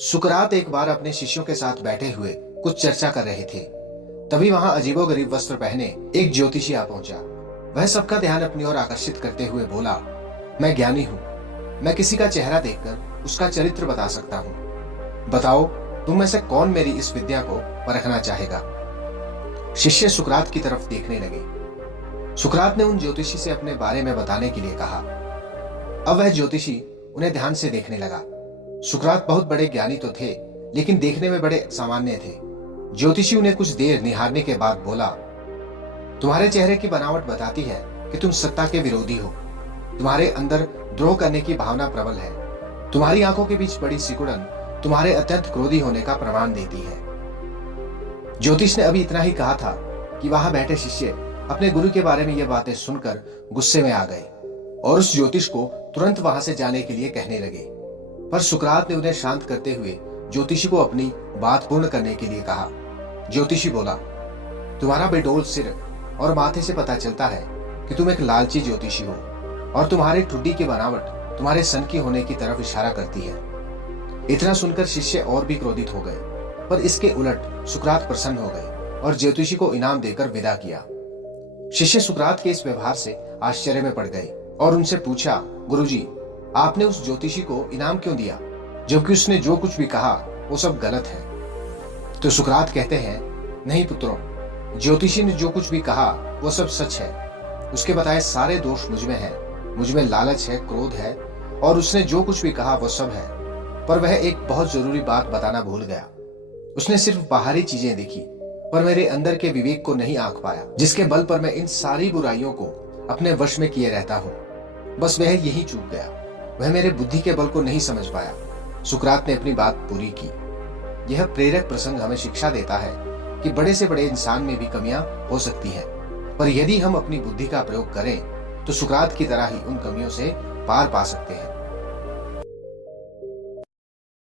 सुकरात एक बार अपने शिष्यों के साथ बैठे हुए कुछ चर्चा कर रहे थे। तभी वहां अजीबोगरीब वस्त्र पहने एक ज्योतिषी आ पहुंचा। वह सबका ध्यान अपनी ओर आकर्षित करते हुए बोला, मैं ज्ञानी हूं। मैं किसी का चेहरा देखकर उसका चरित्र बता सकता हूं। बताओ, तुम में से कौन मेरी इस विद्या को परखना चाहेगा? शिष्य सुकरात की तरफ देखने लगे। सुकरात ने उन ज्योतिषी से अपने बारे में बताने के लिए कहा। अब वह ज्योतिषी उन्हें ध्यान से देखने लगा। सुकरात बहुत बड़े ज्ञानी तो थे, लेकिन देखने में बड़े सामान्य थे। ज्योतिषी उन्हें कुछ देर निहारने के बाद बोला, तुम्हारे चेहरे की बनावट बताती है कि तुम सत्ता के विरोधी हो। तुम्हारे अंदर द्रोह करने की भावना प्रबल है। तुम्हारी आंखों के बीच बड़ी सिकुड़न तुम्हारे अत्यंत क्रोधी होने का प्रमाण देती है। ज्योतिष ने अभी इतना ही कहा था कि वहां बैठे शिष्य अपने गुरु के बारे में यह बातें सुनकर गुस्से में आ गए और उस ज्योतिष को तुरंत वहां से जाने के लिए कहने लगे। पर सुकरात ने उन्हें शांत करते हुए ज्योतिषी को अपनी बात पूर्ण करने के लिए कहा। ज्योतिषी बोला, तुम्हारा बेडोल सिर और माथे से पता चलता है कि तुम एक लालची ज्योतिषी हो और तुम्हारे ठुड्डी की बनावट तुम्हारे सन की होने की तरफ इशारा करती है। इतना सुनकर शिष्य और भी क्रोधित हो गए, पर इसके उलट सुकरात प्रसन्न हो गए और ज्योतिषी को इनाम देकर विदा किया। शिष्य सुकरात के इस व्यवहार से आश्चर्य में पड़ गए और उनसे पूछा, गुरुजी, आपने उस ज्योतिषी को इनाम क्यों दिया, जबकि उसने जो कुछ भी कहा वो सब गलत है? तो सुकरात कहते हैं, नहीं पुत्रों, ज्योतिषी ने जो कुछ भी कहा वो सब सच है। उसके बताए सारे दोष मुझ में हैं। मुझ में लालच है, क्रोध है, और उसने जो कुछ भी कहा वो सब है। पर वह एक बहुत जरूरी बात बताना भूल गया। उसने सिर्फ बाहरी चीजें देखी, पर मेरे अंदर के विवेक को नहीं आंक पाया, जिसके बल पर मैं इन सारी बुराइयों को अपने वश में किए रहता हूँ। बस वह यही चूक गया। वह मेरे बुद्धि के बल को नहीं समझ पाया। सुकरात ने अपनी बात पूरी की। यह प्रेरक प्रसंग हमें शिक्षा देता है कि बड़े से बड़े इंसान में भी कमियां हो सकती हैं, पर यदि हम अपनी बुद्धि का प्रयोग करें तो सुकरात की तरह ही उन कमियों से पार पा सकते हैं।